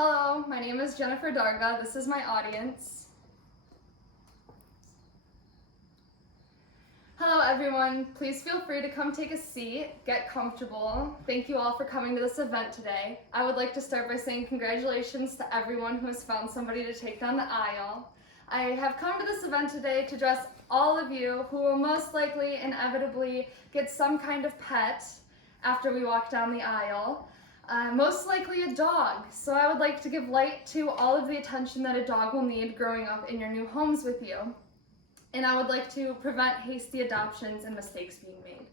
Hello, my name is Jennifer Darga. This is my audience. Hello everyone, please feel free to come take a seat, get comfortable. Thank you all for coming to this event today. I would like to start by saying congratulations to everyone who has found somebody to take down the aisle. I have come to this event today to address all of you who will most likely, inevitably, get some kind of pet after we walk down the aisle. Most likely a dog, so I would like to give light to all of the attention that a dog will need growing up in your new homes with you. And I would like to prevent hasty adoptions and mistakes being made.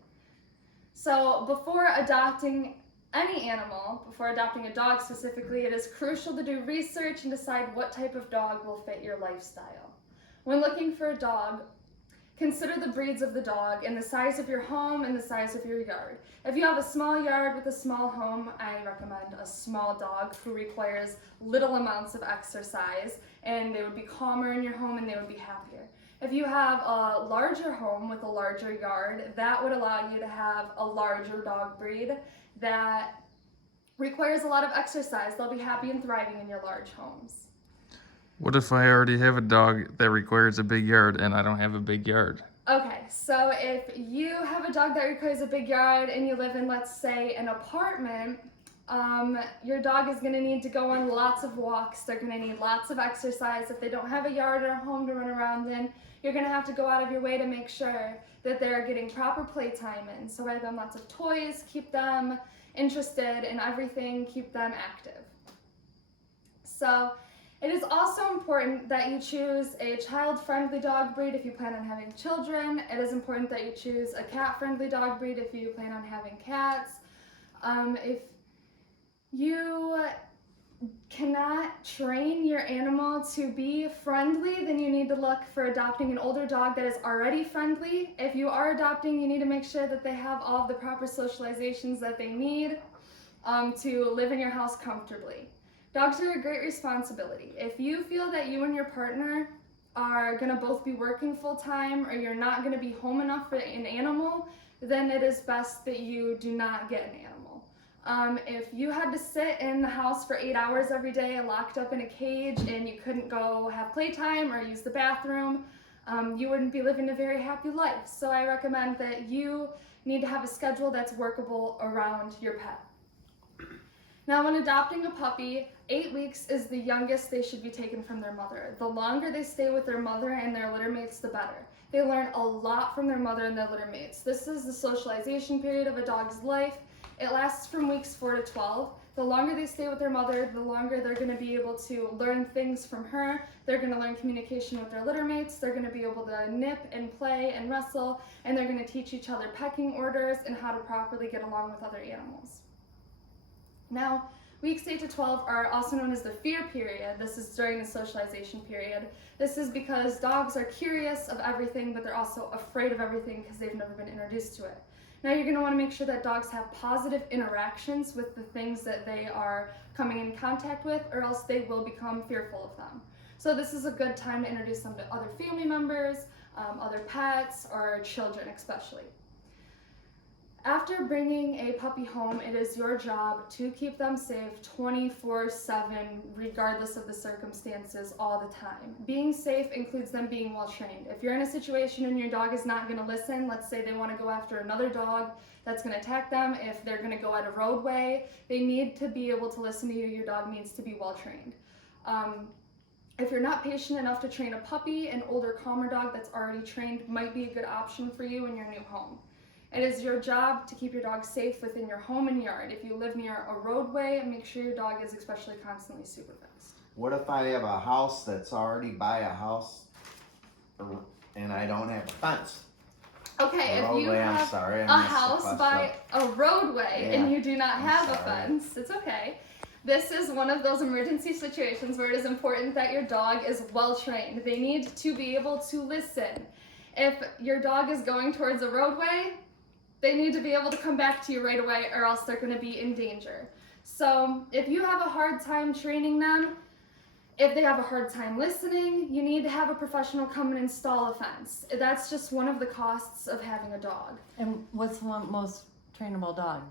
So before adopting any animal, before adopting a dog specifically, it is crucial to do research and decide what type of dog will fit your lifestyle. When looking for a dog, consider the breeds of the dog and the size of your home and the size of your yard. If you have a small yard with a small home, I recommend a small dog who requires little amounts of exercise, and they would be calmer in your home and they would be happier. If you have a larger home with a larger yard, that would allow you to have a larger dog breed that requires a lot of exercise. They'll be happy and thriving in your large homes. What if I already have a dog that requires a big yard and I don't have a big yard? Okay, so if you have a dog that requires a big yard and you live in, let's say, an apartment, your dog is going to need to go on lots of walks. They're going to need lots of exercise. If they don't have a yard or a home to run around in, you're going to have to go out of your way to make sure that they're getting proper playtime in. So buy them lots of toys, keep them interested in everything, keep them active. So it is also important that you choose a child-friendly dog breed if you plan on having children. It is important that you choose a cat-friendly dog breed if you plan on having cats. If you cannot train your animal to be friendly, then you need to look for adopting an older dog that is already friendly. If you are adopting, you need to make sure that they have all of the proper socializations that they need to live in your house comfortably. Dogs are a great responsibility. If you feel that you and your partner are going to both be working full-time or you're not going to be home enough for an animal, then it is best that you do not get an animal. If you had to sit in the house for 8 hours every day locked up in a cage and you couldn't go have playtime or use the bathroom, you wouldn't be living a very happy life. So I recommend that you need to have a schedule that's workable around your pet. Now, when adopting a puppy, 8 weeks is the youngest they should be taken from their mother. The longer they stay with their mother and their litter mates, the better. They learn a lot from their mother and their litter mates. This is the socialization period of a dog's life. It lasts from weeks 4 to 12. The longer they stay with their mother, the longer they're going to be able to learn things from her. They're going to learn communication with their litter mates. They're going to be able to nip and play and wrestle, and they're going to teach each other pecking orders and how to properly get along with other animals. Now, weeks 8 to 12 are also known as the fear period. This is during the socialization period. This is because dogs are curious of everything, but they're also afraid of everything because they've never been introduced to it. Now, you're going to want to make sure that dogs have positive interactions with the things that they are coming in contact with, or else they will become fearful of them. So this is a good time to introduce them to other family members, other pets, or children especially. After bringing a puppy home, it is your job to keep them safe 24/7, regardless of the circumstances, all the time. Being safe includes them being well trained. If you're in a situation and your dog is not going to listen, let's say they want to go after another dog that's going to attack them, if they're going to go at a roadway, they need to be able to listen to you. Your dog needs to be well trained. If you're not patient enough to train a puppy, an older, calmer dog that's already trained might be a good option for you in your new home. It is your job to keep your dog safe within your home and yard. If you live near a roadway, make sure your dog is especially constantly supervised. What if I have a house that's already by a house and I don't have a fence? Okay, if you have a house by a roadway and you do not have a fence, it's okay. This is one of those emergency situations where it is important that your dog is well trained. They need to be able to listen. If your dog is going towards a roadway, they need to be able to come back to you right away, or else they're going to be in danger. So if you have a hard time training them, if they have a hard time listening, you need to have a professional come and install a fence. That's just one of the costs of having a dog. And what's the most trainable dog?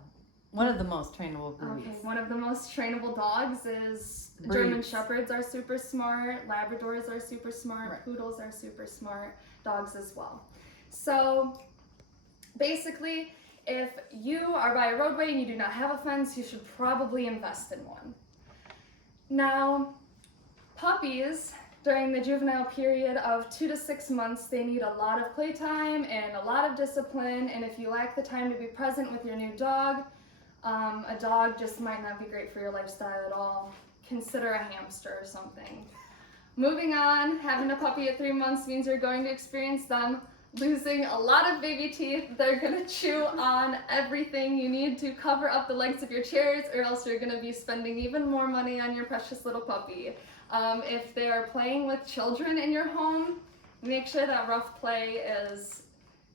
One of the most trainable breeds. Okay, one of the most trainable dogs is Breeds. German Shepherds are super smart, Labradors are super smart, Right. Poodles are super smart, dogs as well. So basically, if you are by a roadway and you do not have a fence, you should probably invest in one. Now, puppies, during the juvenile period of 2 to 6 months, they need a lot of playtime and a lot of discipline, and if you lack the time to be present with your new dog, a dog just might not be great for your lifestyle at all. Consider a hamster or something. Moving on, having a puppy at 3 months means you're going to experience them losing a lot of baby teeth. They're gonna chew on everything. You need to cover up the legs of your chairs, or else you're gonna be spending even more money on your precious little puppy. If they are playing with children in your home, make sure that rough play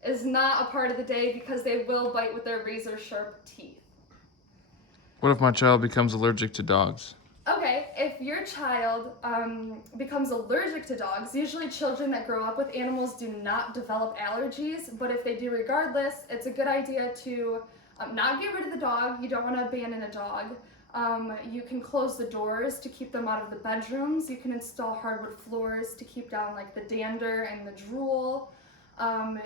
is not a part of the day, because they will bite with their razor sharp teeth. What if my child becomes allergic to dogs? Okay, if your child becomes allergic to dogs, usually children that grow up with animals do not develop allergies, but if they do regardless, it's a good idea to not get rid of the dog. You don't want to abandon a dog. You can close the doors to keep them out of the bedrooms. You can install hardwood floors to keep down like the dander and the drool.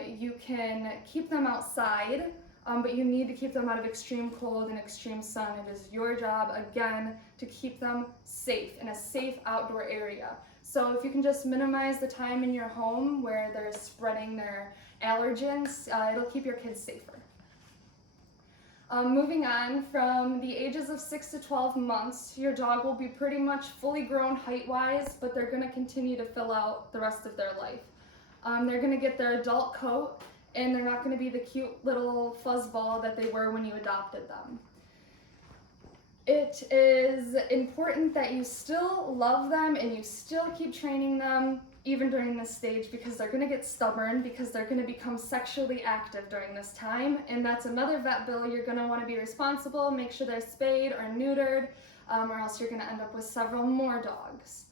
You can keep them outside. But you need to keep them out of extreme cold and extreme sun. It is your job, again, to keep them safe in a safe outdoor area. So if you can just minimize the time in your home where they're spreading their allergens, it'll keep your kids safer. Moving on, from the ages of 6 to 12 months, your dog will be pretty much fully grown height-wise, but they're going to continue to fill out the rest of their life. They're going to get their adult coat, and they're not going to be the cute little fuzzball that they were when you adopted them. It is important that you still love them and you still keep training them even during this stage, because they're going to get stubborn, because they're going to become sexually active during this time, and that's another vet bill. You're going to want to be responsible, make sure they're spayed or neutered, or else you're going to end up with several more dogs.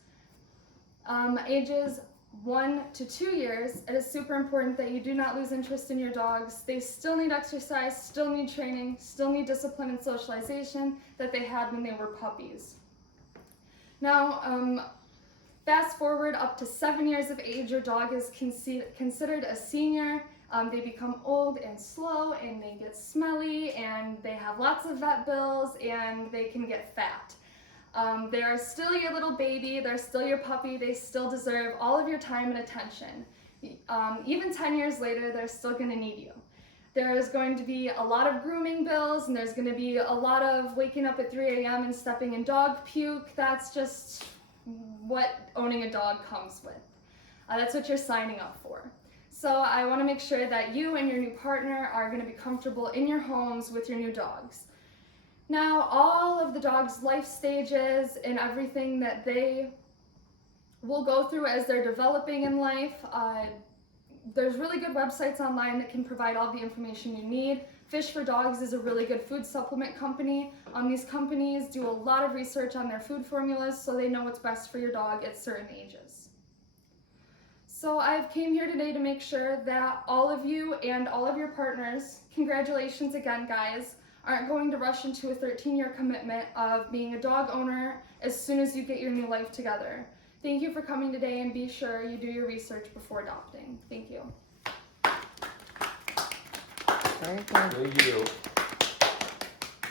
Ages 1 to 2 years, it is super important that you do not lose interest in your dogs. They still need exercise, still need training, still need discipline and socialization that they had when they were puppies. Now, fast forward up to 7 years of age, your dog is considered a senior. They become old and slow, and they get smelly, and they have lots of vet bills, and they can get fat. They are still your little baby, they're still your puppy, they still deserve all of your time and attention. Even 10 years later, they're still going to need you. There is going to be a lot of grooming bills, and there's going to be a lot of waking up at 3 a.m. and stepping in dog puke. That's just what owning a dog comes with. That's what you're signing up for. So I want to make sure that you and your new partner are going to be comfortable in your homes with your new dogs. Now, all of the dog's life stages and everything that they will go through as they're developing in life, there's really good websites online that can provide all the information you need. Fish for Dogs is a really good food supplement company. These companies do a lot of research on their food formulas, so they know what's best for your dog at certain ages. So I've came here today to make sure that all of you and all of your partners, congratulations again, guys, aren't going to rush into a 13-year commitment of being a dog owner as soon as you get your new life together. Thank you for coming today, and be sure you do your research before adopting. Thank you. Very good. Thank you.